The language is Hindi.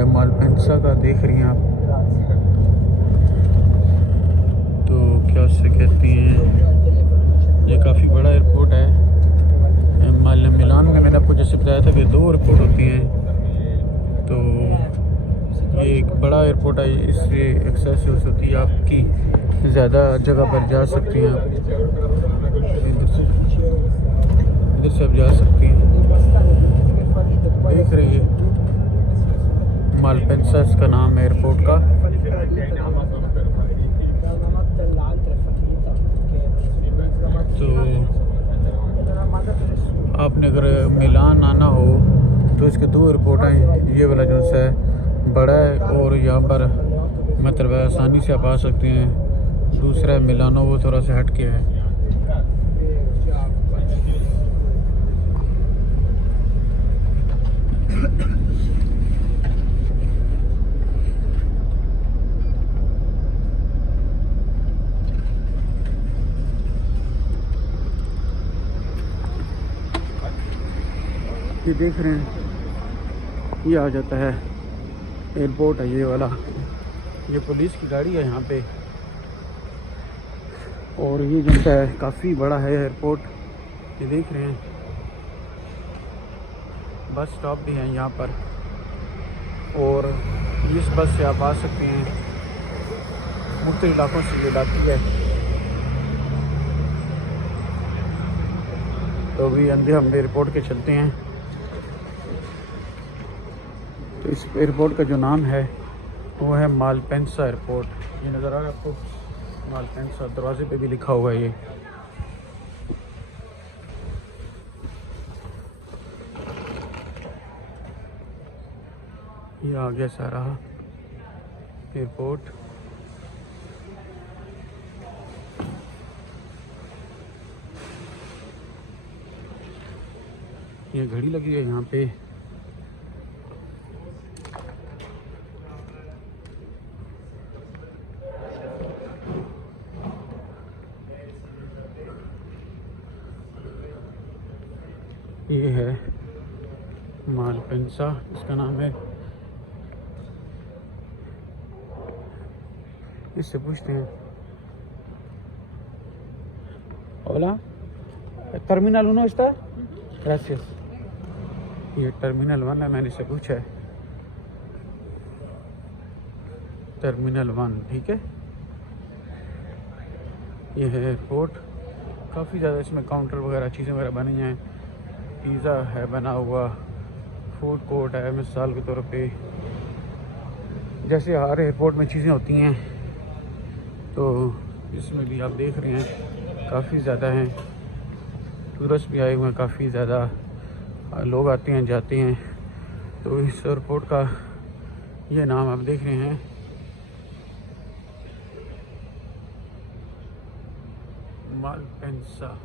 है मालपेंसा का, देख रही हैं आप। तो क्या उससे कहती हैं, ये काफ़ी बड़ा एयरपोर्ट है। मिलान में मैंने आपको जैसे बताया था कि 2 एयरपोर्ट होती हैं, तो ये एक बड़ा एयरपोर्ट है, इससे एक्सेस होती है आपकी, ज़्यादा जगह पर जा सकती हैं आप। इधर से आप जा सकती हैं। देख रही है मालपेंसा इसका नाम है एयरपोर्ट का। तो आपने अगर मिलान आना हो तो इसके 2 एयरपोर्ट हैं, ये वाला जो है बड़ा है और यहाँ पर मतलब आसानी से आप आ सकते हैं। दूसरा है मिलानो, वो थोड़ा सा हट के है। ये देख रहे हैं, ये आ जाता है एयरपोर्ट है ये वाला। ये पुलिस की गाड़ी है यहाँ पे, और ये जो है काफ़ी बड़ा है एयरपोर्ट। ये देख रहे हैं, बस स्टॉप भी है यहाँ पर, और इस बस से आप आ सकते हैं। मुख्तलिफ इलाकों से ये लाती है। तो अभी अंधे हम एयरपोर्ट के चलते हैं। तो इस एयरपोर्ट का जो नाम है वो है मालपेंसा एयरपोर्ट। ये नज़र आ रहा है आपको, मालपेंसा, दरवाजे पे भी लिखा हुआ है ये आ गया सारा एयरपोर्ट। ये घड़ी लगी है यहाँ पे। ये है मालपेंसा, इसका नाम है। इससे पूछते हैं, होला टर्मिनल 1 está? Gracias। ये टर्मिनल 1 है, मैंने इससे पूछा है टर्मिनल 1, ठीक है। ये है एयरपोर्ट, काफ़ी ज़्यादा इसमें काउंटर वगैरह चीज़ें वगैरह बनी हैं। पिज़्ज़ा है बना हुआ, फूड कोर्ट है मिसाल के तौर पे। जैसे हर एयरपोर्ट में चीज़ें होती हैं, तो इसमें भी आप देख रहे हैं काफ़ी ज़्यादा हैं। टूरिस्ट भी आए हुए हैं, काफ़ी ज़्यादा लोग आते हैं जाते हैं। तो इस एयरपोर्ट का ये नाम आप देख रहे हैं, मालपेंसा।